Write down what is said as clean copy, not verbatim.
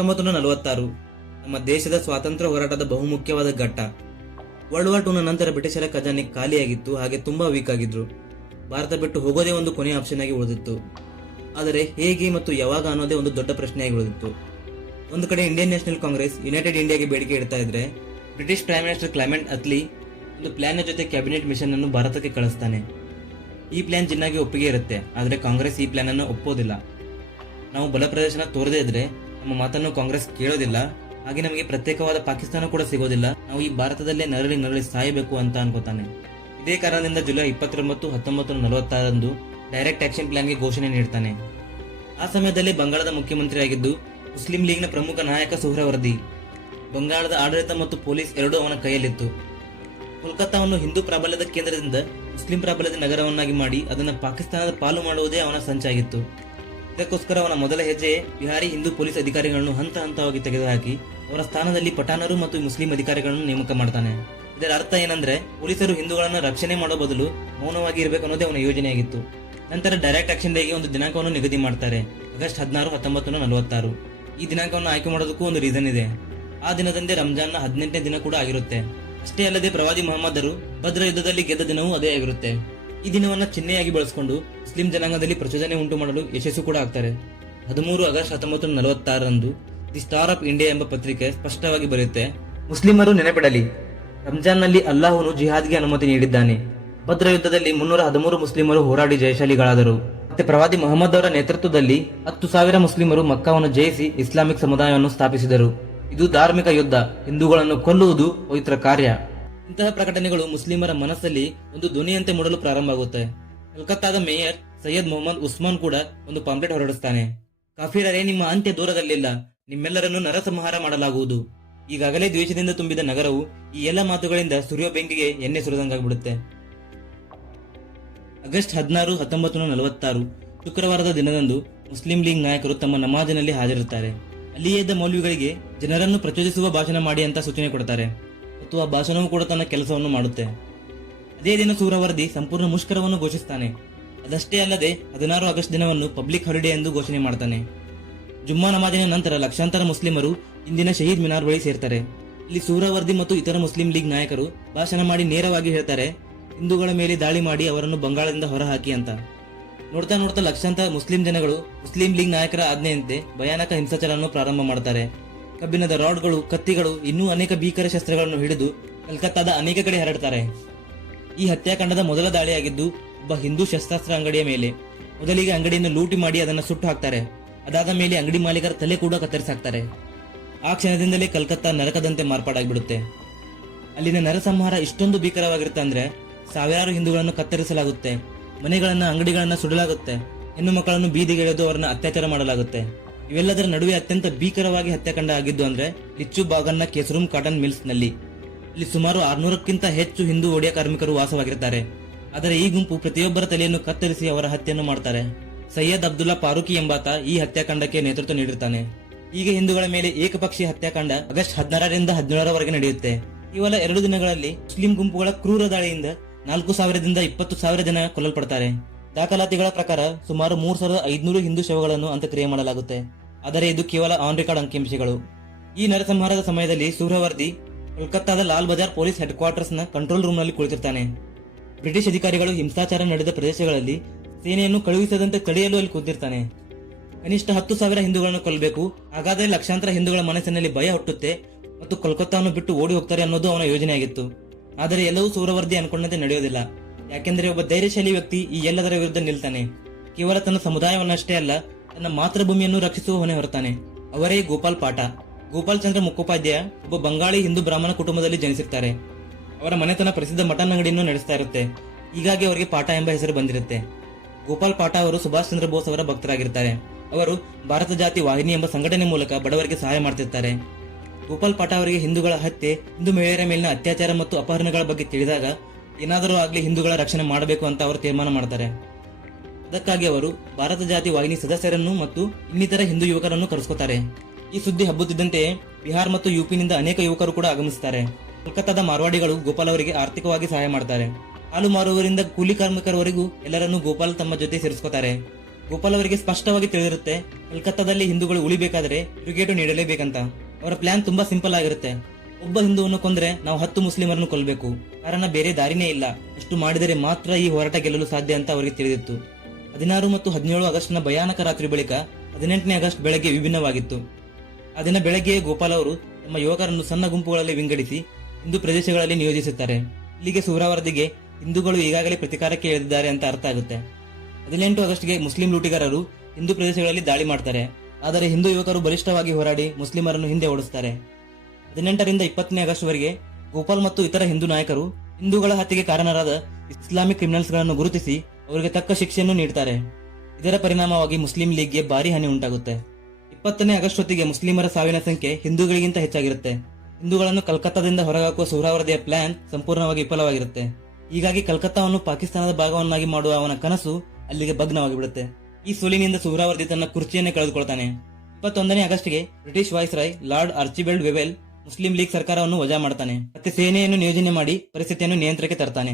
1946 ನಮ್ಮ ದೇಶದ ಸ್ವಾತಂತ್ರ್ಯ ಹೋರಾಟದ ಬಹುಮುಖ್ಯವಾದ ಘಟ್ಟ. ವರ್ಲ್ಡ್ ವಾರ್ 2ನ ನಂತರ ಬ್ರಿಟಿಷರ ಖಜಾನೆ ಖಾಲಿಯಾಗಿತ್ತು, ಹಾಗೆ ತುಂಬಾ ವೀಕ್ ಆಗಿದ್ರು. ಭಾರತ ಬಿಟ್ಟು ಹೋಗೋದೇ ಒಂದು ಕೊನೆಯ ಆಪ್ಷನ್ ಆಗಿ ಉಳಿದಿತ್ತು. ಆದರೆ ಹೇಗೆ ಮತ್ತು ಯಾವಾಗ ಅನ್ನೋದೇ ಒಂದು ದೊಡ್ಡ ಪ್ರಶ್ನೆಯಾಗಿ ಉಳಿದಿತ್ತು. ಒಂದು ಕಡೆ ಇಂಡಿಯನ್ ನ್ಯಾಷನಲ್ ಕಾಂಗ್ರೆಸ್ ಯುನೈಟೆಡ್ ಇಂಡಿಯಾಗೆ ಬೇಡಿಕೆ ಇಡ್ತಾ ಇದ್ರೆ, ಬ್ರಿಟಿಷ್ ಪ್ರೈಮ್ ಮಿನಿಸ್ಟರ್ ಕ್ಲೆಮೆಂಟ್ ಅಟ್ಲಿ ಒಂದು ಪ್ಲಾನ್ ಜೊತೆ ಕ್ಯಾಬಿನೆಟ್ ಮಿಷನ್ ಅನ್ನು ಭಾರತಕ್ಕೆ ಕಳಿಸ್ತಾನೆ. ಈ ಪ್ಲಾನ್ ಜಿನ್ನಾಗಿ ಒಪ್ಪಿಗೆ ಇರುತ್ತೆ, ಆದರೆ ಕಾಂಗ್ರೆಸ್ ಈ ಪ್ಲಾನ್ ಅನ್ನು ಒಪ್ಪೋದಿಲ್ಲ. ನಾವು ಬಲ ಪ್ರದರ್ಶನ ತೋರದೇ ಇದ್ರೆ ನಮ್ಮ ಮಾತನ್ನು ಕಾಂಗ್ರೆಸ್ ಕೇಳೋದಿಲ್ಲ, ಹಾಗೆ ನಮಗೆ ಪ್ರತ್ಯೇಕವಾದ ಪಾಕಿಸ್ತಾನ ಕೂಡ ಸಿಗೋದಿಲ್ಲ. ನಾವು ಈ ಭಾರತದಲ್ಲೇ ನರಳಿ ಸಾಯಬೇಕು ಅಂತ ಅನ್ಕೋತಾನೆ. ಇದೇ ಕಾರಣದಿಂದ ಜುಲೈ 29, 1946 ಡೈರೆಕ್ಟ್ ಆಕ್ಷನ್ ಪ್ಲಾನ್ಗೆ ಘೋಷಣೆ ನೀಡ್ತಾನೆ. ಆ ಸಮಯದಲ್ಲಿ ಬಂಗಾಳದ ಮುಖ್ಯಮಂತ್ರಿ ಆಗಿದ್ದು ಮುಸ್ಲಿಂ ಲೀಗ್ನ ಪ್ರಮುಖ ನಾಯಕ ಸುಹ್ರವರ್ದಿ. ಬಂಗಾಳದ ಆಡಳಿತ ಮತ್ತು ಪೊಲೀಸ್ ಎರಡೂ ಅವನ ಕೈಯಲ್ಲಿತ್ತು. ಕೋಲ್ಕತ್ತಾವನ್ನು ಹಿಂದೂ ಪ್ರಾಬಲ್ಯದ ಕೇಂದ್ರದಿಂದ ಮುಸ್ಲಿಂ ಪ್ರಾಬಲ್ಯದ ನಗರವನ್ನಾಗಿ ಮಾಡಿ ಅದನ್ನು ಪಾಕಿಸ್ತಾನದ ಪಾಲು ಮಾಡುವುದೇ ಅವನ ಸಂಚಾಗಿತ್ತು. ಇದಕ್ಕೋಸ್ಕರ ಅವನ ಮೊದಲ ಹೆಜ್ಜೆ ಬಿಹಾರಿ ಹಿಂದೂ ಪೊಲೀಸ್ ಅಧಿಕಾರಿಗಳನ್ನು ಹಂತ ಹಂತವಾಗಿ ತೆಗೆದುಹಾಕಿ ಅವರ ಸ್ಥಾನದಲ್ಲಿ ಪಠಾಣರು ಮತ್ತು ಮುಸ್ಲಿಂ ಅಧಿಕಾರಿಗಳನ್ನು ನೇಮಕ ಮಾಡ್ತಾನೆ. ಇದರ ಅರ್ಥ ಏನಂದ್ರೆ, ಪೊಲೀಸರು ಹಿಂದೂಗಳನ್ನು ರಕ್ಷಣೆ ಮಾಡೋ ಬದಲು ಮೌನವಾಗಿ ಇರಬೇಕು ಅನ್ನೋದೇ ಅವನ ಯೋಜನೆಯಾಗಿತ್ತು. ನಂತರ ಡೈರೆಕ್ಟ್ ಆಕ್ಷನ್ ಡೇಗೆ ಒಂದು ದಿನಾಂಕವನ್ನು ನಿಗದಿ ಮಾಡ್ತಾರೆ, ಆಗಸ್ಟ್ 16, 1946. ಈ ದಿನಾಂಕವನ್ನು ಆಯ್ಕೆ ಮಾಡೋದಕ್ಕೂ ಒಂದು ರೀಸನ್ ಇದೆ. ಆ ದಿನದಂದೇ ರಂಜಾನ್ನ 18ನೇ ದಿನ ಕೂಡ ಆಗಿರುತ್ತೆ. ಅಷ್ಟೇ ಅಲ್ಲದೆ ಪ್ರವಾದಿ ಮೊಹಮ್ಮದರು ಬದ್ರ ಯುದ್ಧದಲ್ಲಿ ಗೆದ್ದ ದಿನವೂ ಅದೇ ಆಗಿರುತ್ತೆ. ಈ ದಿನವನ್ನ ಚಿಹ್ನೆಯಾಗಿ ಬಳಸಿಕೊಂಡು ಮುಸ್ಲಿಂ ಜನಾಂಗದಲ್ಲಿ ಪ್ರಚೋದನೆ ಉಂಟು ಮಾಡಲು ಯಶಸ್ಸು ಕೂಡ ಆಗ್ತಾರೆ. 13 August 1946 the star of India ಎಂಬ ಪತ್ರಿಕೆ ಸ್ಪಷ್ಟವಾಗಿ ಬರೆಯುತ್ತೆ, ಮುಸ್ಲಿಮರು ನೆನಪಿಡಲಿ, ರಂಜಾನ್ನಲ್ಲಿ ಅಲ್ಲಾಹನು ಜಿಹಾದ್ಗೆ ಅನುಮತಿ ನೀಡಿದ್ದಾನೆ. ಬದ್ರ ಯುದ್ಧದಲ್ಲಿ 313 ಮುಸ್ಲಿಮರು ಹೋರಾಡಿ ಜಯಶಾಲಿಗಳಾದರು. ಮತ್ತೆ ಪ್ರವಾದಿ ಮೊಹಮ್ಮದ್ ಅವರ ನೇತೃತ್ವದಲ್ಲಿ 10,000 ಮುಸ್ಲಿಮರು ಮಕ್ಕಾವನ್ನು ಜಯಿಸಿ ಇಸ್ಲಾಮಿಕ್ ಸಮುದಾಯವನ್ನು ಸ್ಥಾಪಿಸಿದರು. ಇದು ಧಾರ್ಮಿಕ ಯುದ್ಧ, ಹಿಂದೂಗಳನ್ನು ಕೊಲ್ಲುವುದು ಪವಿತ್ರ ಕಾರ್ಯ. ಇಂತಹ ಪ್ರಕಟಣೆಗಳು ಮುಸ್ಲಿಮರ ಮನಸ್ಸಲ್ಲಿ ಒಂದು ಧ್ವನಿಯಂತೆ ಮೂಡಲು ಪ್ರಾರಂಭ ಆಗುತ್ತೆ. ಕಲ್ಕತ್ತಾದ ಮೇಯರ್ ಸೈಯದ್ ಮೊಹಮ್ಮದ್ ಉಸ್ಮಾನ್ ಕೂಡ ಒಂದು ಪಾಂಪ್ಲೆಟ್ ಹೊರಡಿಸ್ತಾನೆ. ಕಾಫಿರರೇ, ನಿಮ್ಮ ಅಂತ್ಯ ದೂರದಲ್ಲಿಲ್ಲ, ನಿಮ್ಮೆಲ್ಲರನ್ನು ನರಸಂಹಾರ ಮಾಡಲಾಗುವುದು. ಈಗಾಗಲೇ ದ್ವೇಷದಿಂದ ತುಂಬಿದ ನಗರವು ಈ ಎಲ್ಲ ಮಾತುಗಳಿಂದ ಸುರಿಯೋ ಬೆಂಕಿಗೆ ಎಣ್ಣೆ ಸುರಿದಂಗಾಗ್ಬಿಡುತ್ತೆ. ಆಗಸ್ಟ್ 16, 1946 ಶುಕ್ರವಾರದ ದಿನದಂದು ಮುಸ್ಲಿಂ ಲೀಗ್ ನಾಯಕರು ತಮ್ಮ ನಮಾಜಿನಲ್ಲಿ ಹಾಜರಿರುತ್ತಾರೆ. ಅಲ್ಲಿಯೇ ಇದ್ದ ಮೌಲ್ವಿಗಳಿಗೆ ಜನರನ್ನು ಪ್ರಚೋದಿಸುವ ಭಾಷಣ ಮಾಡಿ ಅಂತ ಸೂಚನೆ ಕೊಡ್ತಾರೆ, ಮತ್ತು ಆ ಭಾಷಣವೂ ಕೂಡ ತನ್ನ ಕೆಲಸವನ್ನು ಮಾಡುತ್ತೆ. ಅದೇ ದಿನ ಸುಹ್ರವರ್ದಿ ಸಂಪೂರ್ಣ ಮುಷ್ಕರವನ್ನು ಘೋಷಿಸ್ತಾನೆ. ಅದಷ್ಟೇ ಅಲ್ಲದೆ 16 ಆಗಸ್ಟ್ ದಿನವನ್ನು ಪಬ್ಲಿಕ್ ಹಾಲಿಡೇ ಎಂದು ಘೋಷಣೆ ಮಾಡ್ತಾನೆ. ಜುಮ್ಮಾ ನಮಾಜಿನ ನಂತರ ಲಕ್ಷಾಂತರ ಮುಸ್ಲಿಮರು ಇಂದಿನ ಶಹೀದ್ ಮಿನಾರ್ ಬಳಿ ಸೇರ್ತಾರೆ. ಇಲ್ಲಿ ಸುಹ್ರವರ್ದಿ ಮತ್ತು ಇತರ ಮುಸ್ಲಿಂ ಲೀಗ್ ನಾಯಕರು ಭಾಷಣ ಮಾಡಿ ನೇರವಾಗಿ ಹೇಳ್ತಾರೆ, ಹಿಂದೂಗಳ ಮೇಲೆ ದಾಳಿ ಮಾಡಿ ಅವರನ್ನು ಬಂಗಾಳದಿಂದ ಹೊರಹಾಕಿ ಅಂತ. ನೋಡ್ತಾ ನೋಡ್ತಾ ಲಕ್ಷಾಂತರ ಮುಸ್ಲಿಂ ಜನಗಳು ಮುಸ್ಲಿಂ ಲೀಗ್ ನಾಯಕರ ಆಜ್ಞೆಯಂತೆ ಭಯಾನಕ ಹಿಂಸಾಚಾರವನ್ನು ಪ್ರಾರಂಭ ಮಾಡ್ತಾರೆ. ಕಬ್ಬಿಣದ ರಾಡ್ಗಳು, ಕತ್ತಿಗಳು, ಇನ್ನೂ ಅನೇಕ ಭೀಕರ ಶಸ್ತ್ರಗಳನ್ನು ಹಿಡಿದು ಕಲ್ಕತ್ತಾದ ಅನೇಕ ಕಡೆ ಹರಡ್ತಾರೆ. ಈ ಹತ್ಯಾಕಾಂಡದ ಮೊದಲ ದಾಳಿಯಾಗಿದ್ದು ಒಬ್ಬ ಹಿಂದೂ ಶಸ್ತ್ರಾಸ್ತ್ರ ಅಂಗಡಿಯ ಮೇಲೆ. ಮೊದಲಿಗೆ ಅಂಗಡಿಯನ್ನು ಲೂಟಿ ಮಾಡಿ ಅದನ್ನು ಸುಟ್ಟು ಹಾಕ್ತಾರೆ. ಅದಾದ ಮೇಲೆ ಅಂಗಡಿ ಮಾಲೀಕರ ತಲೆ ಕೂಡ ಕತ್ತರಿಸಾಕ್ತಾರೆ. ಆ ಕ್ಷಣದಿಂದಲೇ ಕಲ್ಕತ್ತಾ ನರಕದಂತೆ ಮಾರ್ಪಾಡಾಗ್ಬಿಡುತ್ತೆ. ಅಲ್ಲಿನ ನರಸಂಹಾರ ಇಷ್ಟೊಂದು ಭೀಕರವಾಗಿರುತ್ತೆ ಅಂದ್ರೆ, ಸಾವಿರಾರು ಹಿಂದೂಗಳನ್ನು ಕತ್ತರಿಸಲಾಗುತ್ತೆ, ಮನೆಗಳನ್ನ, ಅಂಗಡಿಗಳನ್ನ ಸುಡಲಾಗುತ್ತೆ, ಹೆಣ್ಣು ಮಕ್ಕಳನ್ನು ಬೀದಿಗೆ ಎಳೆದು ಅವರನ್ನ ಅತ್ಯಾಚಾರ ಮಾಡಲಾಗುತ್ತೆ. ಇವೆಲ್ಲದರ ನಡುವೆ ಅತ್ಯಂತ ಭೀಕರವಾಗಿ ಹತ್ಯಾಕಾಂಡ ಆಗಿದ್ದು ಅಂದ್ರೆ ಲಿಚ್ಚು ಬಾಗನ್ನ ಕೆಸರೂಮ್ ಕಾಟನ್ ಮಿಲ್ಸ್ ನಲ್ಲಿ. ಇಲ್ಲಿ ಸುಮಾರು 600ಕ್ಕಿಂತ ಹೆಚ್ಚು ಹಿಂದೂ ಒಡೆಯ ಕಾರ್ಮಿಕರು ವಾಸವಾಗಿರುತ್ತಾರೆ. ಆದರೆ ಈ ಗುಂಪು ಪ್ರತಿಯೊಬ್ಬರ ತಲೆಯನ್ನು ಕತ್ತರಿಸಿ ಅವರ ಹತ್ಯೆಯನ್ನು ಮಾಡ್ತಾರೆ. ಸೈಯದ್ ಅಬ್ದುಲ್ಲಾ ಫಾರೂಕಿ ಎಂಬಾತ ಈ ಹತ್ಯಾಕಾಂಡಕ್ಕೆ ನೇತೃತ್ವ ನೀಡಿರ್ತಾನೆ. ಹೀಗೆ ಹಿಂದೂಗಳ ಮೇಲೆ ಏಕಪಕ್ಷೀಯ ಹತ್ಯಾಕಾಂಡ ಆಗಸ್ಟ್ 16ರಿಂದ 17ರವರೆಗೆ ನಡೆಯುತ್ತೆ. ಕೇವಲ 2 ದಿನಗಳಲ್ಲಿ ಮುಸ್ಲಿಂ ಗುಂಪುಗಳ ಕ್ರೂರ ದಾಳಿಯಿಂದ 4,000ದಿಂದ 20,000 ಜನ ಕೊಲ್ಲಲ್ಪಡ್ತಾರೆ. ದಾಖಲಾತಿಗಳ ಪ್ರಕಾರ ಸುಮಾರು 3,500 ಹಿಂದೂ ಶವಗಳನ್ನು ಅಂತ್ಯಕ್ರಿಯೆ ಮಾಡಲಾಗುತ್ತೆ. ಆದರೆ ಇದು ಕೇವಲ ಆನ್ ರೆಕಾರ್ಡ್ ಅಂಕಿಅಂಶಗಳು. ಈ ನರಸಂಹಾರದ ಸಮಯದಲ್ಲಿ ಸುಹ್ರವರ್ದಿ ಕೋಲ್ಕತ್ತಾದ Lal Bazar police head quarters ನ ಕಂಟ್ರೋಲ್ ರೂಮ್ ನಲ್ಲಿ ಕುಳಿತಿರ್ತಾನೆ. ಬ್ರಿಟಿಷ್ ಅಧಿಕಾರಿಗಳು ಹಿಂಸಾಚಾರ ನಡೆದ ಪ್ರದೇಶಗಳಲ್ಲಿ ಸೇನೆಯನ್ನು ಕಳುಹಿಸದಂತೆ ತಡೆಯಲು ಅಲ್ಲಿ ಕೂತಿರ್ತಾನೆ. ಕನಿಷ್ಠ 10,000 ಹಿಂದೂಗಳನ್ನು ಕೊಲ್ಲಬೇಕು, ಹಾಗಾದರೆ ಲಕ್ಷಾಂತರ ಹಿಂದೂಗಳ ಮನಸ್ಸಿನಲ್ಲಿ ಭಯ ಹುಟ್ಟುತ್ತೆ ಮತ್ತು ಕೋಲ್ಕತ್ತಾವನ್ನು ಬಿಟ್ಟು ಓಡಿ ಹೋಗ್ತಾರೆ ಅನ್ನೋದು ಅವನ ಯೋಜನೆಯಾಗಿತ್ತು. ಆದರೆ ಎಲ್ಲವೂ ಸುಹ್ರವರ್ದಿ ಅನ್ಕೊಂಡಂತೆ ನಡೆಯೋದಿಲ್ಲ. ಯಾಕೆಂದ್ರೆ ಒಬ್ಬ ಧೈರ್ಯಶಾಲಿ ವ್ಯಕ್ತಿ ಈ ಎಲ್ಲದರ ವಿರುದ್ಧ ನಿಲ್ತಾನೆ. ಕೇವಲ ತನ್ನ ಸಮುದಾಯವನ್ನಷ್ಟೇ ಅಲ್ಲ, ತನ್ನ ಮಾತೃಭೂಮಿಯನ್ನು ರಕ್ಷಿಸುವ ಹೊಣೆ ಹೊರತಾನೆ. ಅವರೇ ಗೋಪಾಲ್ ಪಾಟ. ಗೋಪಾಲ್ ಚಂದ್ರ ಮುಖೋಪಾಧ್ಯಾಯ ಒಬ್ಬ ಬಂಗಾಳಿ ಹಿಂದೂ ಬ್ರಾಹ್ಮಣ ಕುಟುಂಬದಲ್ಲಿ ಜನಿಸಿರ್ತಾರೆ. ಅವರ ಮನೆತನ ಪ್ರಸಿದ್ಧ ಮಟನ್ ಅಂಗಡಿಯನ್ನು ನಡೆಸ್ತಾ ಇರುತ್ತೆ. ಹೀಗಾಗಿ ಅವರಿಗೆ ಪಾಟ ಎಂಬ ಹೆಸರು ಬಂದಿರುತ್ತೆ. ಗೋಪಾಲ್ ಪಾಟ ಅವರು ಸುಭಾಷ್ ಚಂದ್ರ ಬೋಸ್ ಅವರ ಭಕ್ತರಾಗಿರ್ತಾರೆ. ಅವರು ಭಾರತ ಜಾತಿ ವಾಹಿನಿ ಎಂಬ ಸಂಘಟನೆ ಮೂಲಕ ಬಡವರಿಗೆ ಸಹಾಯ ಮಾಡ್ತಿರ್ತಾರೆ. ಗೋಪಾಲ್ ಪಾಟ ಅವರಿಗೆ ಹಿಂದೂಗಳ ಹತ್ಯೆ, ಹಿಂದೂ ಮಹಿಳೆಯರ ಮೇಲಿನ ಅತ್ಯಾಚಾರ ಮತ್ತು ಅಪಹರಣಗಳ ಬಗ್ಗೆ ತಿಳಿದಾಗ ಏನಾದರೂ ಆಗ್ಲಿ ಹಿಂದೂಗಳ ರಕ್ಷಣೆ ಮಾಡಬೇಕು ಅಂತ ಅವರು ತೀರ್ಮಾನ ಮಾಡ್ತಾರೆ. ಅದಕ್ಕಾಗಿ ಅವರು ಭಾರತ ಜಾತಿ ವಾಹಿನಿ ಸದಸ್ಯರನ್ನು ಮತ್ತು ಇನ್ನಿತರ ಹಿಂದೂ ಯುವಕರನ್ನು ಕರೆಸ್ಕೊತಾರೆ. ಈ ಸುದ್ದಿ ಹಬ್ಬುತ್ತಿದ್ದಂತೆಯೇ ಬಿಹಾರ್ ಮತ್ತು ಯುಪಿನಿಂದ ಅನೇಕ ಯುವಕರು ಕೂಡ ಆಗಮಿಸುತ್ತಾರೆ. ಕೋಲ್ಕತ್ತಾದ ಮಾರ್ವಾಡಿಗಳು ಗೋಪಾಲ್ ಅವರಿಗೆ ಆರ್ಥಿಕವಾಗಿ ಸಹಾಯ ಮಾಡ್ತಾರೆ. ಹಾಲು ಮಾರುವವರಿಂದ ಕೂಲಿ ಕಾರ್ಮಿಕರವರೆಗೂ ಎಲ್ಲರನ್ನೂ ಗೋಪಾಲ್ ತಮ್ಮ ಜೊತೆ ಸೇರಿಸ್ಕೊತಾರೆ. ಗೋಪಾಲ್ ಅವರಿಗೆ ಸ್ಪಷ್ಟವಾಗಿ ತಿಳಿದಿರುತ್ತೆ ಕಲ್ಕತ್ತಾದಲ್ಲಿ ಹಿಂದೂಗಳು ಉಳಿಬೇಕಾದ್ರೆ ತಿರುಗೇಟು ನೀಡಲೇಬೇಕಂತ. ಅವರ ಪ್ಲಾನ್ ತುಂಬಾ ಸಿಂಪಲ್ ಆಗಿರುತ್ತೆ. ಒಬ್ಬ ಹಿಂದೂವನ್ನು ಕೊಂದ್ರೆ ನಾವು 10 ಮುಸ್ಲಿಮರನ್ನು ಕೊಲ್ಲಬೇಕು, ಕಾರಣ ಬೇರೆ ದಾರಿನೇ ಇಲ್ಲ. ಅಷ್ಟು ಮಾಡಿದರೆ ಮಾತ್ರ ಈ ಹೋರಾಟ ಗೆಲ್ಲಲು ಸಾಧ್ಯ ಅಂತ ಅವರಿಗೆ ತಿಳಿದಿತ್ತು. 16 ಮತ್ತು 17 ಆಗಸ್ಟ್ನ ಭಯಾನಕ ರಾತ್ರಿ ಬಳಿಕ 18ನೇ ಆಗಸ್ಟ್ ಬೆಳಗ್ಗೆ ವಿಭಿನ್ನವಾಗಿತ್ತು. ಆ ದಿನ ಬೆಳಗ್ಗೆ ಗೋಪಾಲ್ ಅವರು ತಮ್ಮ ಯುವಕರನ್ನು ಸಣ್ಣ ಗುಂಪುಗಳಲ್ಲಿ ವಿಂಗಡಿಸಿ ಹಿಂದೂ ಪ್ರದೇಶಗಳಲ್ಲಿ ನಿಯೋಜಿಸುತ್ತಾರೆ. ಇಲ್ಲಿಗೆ ಸುಹ್ರಾವರ್ದಿಗೆ ಹಿಂದೂಗಳು ಈಗಾಗಲೇ ಪ್ರತಿಕಾರಕ್ಕೆ ಇಳಿದಿದ್ದಾರೆ ಅಂತ ಅರ್ಥ ಆಗುತ್ತೆ. 18 ಆಗಸ್ಟ್ಗೆ ಮುಸ್ಲಿಂ ಲೂಟಿಗಾರರು ಹಿಂದೂ ಪ್ರದೇಶಗಳಲ್ಲಿ ದಾಳಿ ಮಾಡ್ತಾರೆ. ಆದರೆ ಹಿಂದೂ ಯುವಕರು ಬಲಿಷ್ಠವಾಗಿ ಹೋರಾಡಿ ಮುಸ್ಲಿಮರನ್ನು ಹಿಂದೆ ಓಡಿಸ್ತಾರೆ. 18ರಿಂದ 20ನೇ ಆಗಸ್ಟ್ ವರೆಗೆ ಗೋಪಾಲ್ ಮತ್ತು ಇತರ ಹಿಂದೂ ನಾಯಕರು ಹಿಂದೂಗಳ ಹತ್ಯೆಗೆ ಕಾರಣರಾದ ಇಸ್ಲಾಮಿಕ್ ಕ್ರಿಮಿನಲ್ಸ್ ಗಳನ್ನು ಗುರುತಿಸಿ ಅವರಿಗೆ ತಕ್ಕ ಶಿಕ್ಷೆಯನ್ನು ನೀಡುತ್ತಾರೆ. ಇದರ ಪರಿಣಾಮವಾಗಿ ಮುಸ್ಲಿಂ ಲೀಗ್ಗೆ ಭಾರಿ ಹಾನಿ ಉಂಟಾಗುತ್ತೆ. 20ನೇ ಆಗಸ್ಟ್ ಹೊತ್ತಿಗೆ ಮುಸ್ಲಿಮರ ಸಾವಿನ ಸಂಖ್ಯೆ ಹಿಂದೂಗಳಿಗಿಂತ ಹೆಚ್ಚಾಗಿರುತ್ತೆ. ಹಿಂದೂಗಳನ್ನು ಕಲ್ಕತ್ತಾದಿಂದ ಹೊರಹಾಕುವ ಸುಹ್ರಾವರ್ದಿಯ ಪ್ಲಾನ್ ಸಂಪೂರ್ಣವಾಗಿ ವಿಫಲವಾಗಿರುತ್ತೆ. ಹೀಗಾಗಿ ಕಲ್ಕತ್ತಾವನ್ನು ಪಾಕಿಸ್ತಾನದ ಭಾಗವನ್ನಾಗಿ ಮಾಡುವ ಅವನ ಕನಸು ಅಲ್ಲಿಗೆ ಭಗ್ನವಾಗಿಬಿಡುತ್ತೆ. ಈ ಸೋಲಿನಿಂದ ಸುಹ್ರಾವರ್ದಿ ತನ್ನ ಕುರ್ಚಿಯನ್ನೇ ಕಳೆದುಕೊಳ್ತಾನೆ. 21ನೇ ಆಗಸ್ಟ್ಗೆ British viceroy lord Archibald Wavell Muslim League ಸರ್ಕಾರವನ್ನು ವಜಾ ಮಾಡ್ತಾನೆ. ಮತ್ತೆ ಸೇನೆಯನ್ನು ನಿಯೋಜನೆ ಮಾಡಿ ಪರಿಸ್ಥಿತಿಯನ್ನು ನಿಯಂತ್ರಣಕ್ಕೆ ತರ್ತಾನೆ.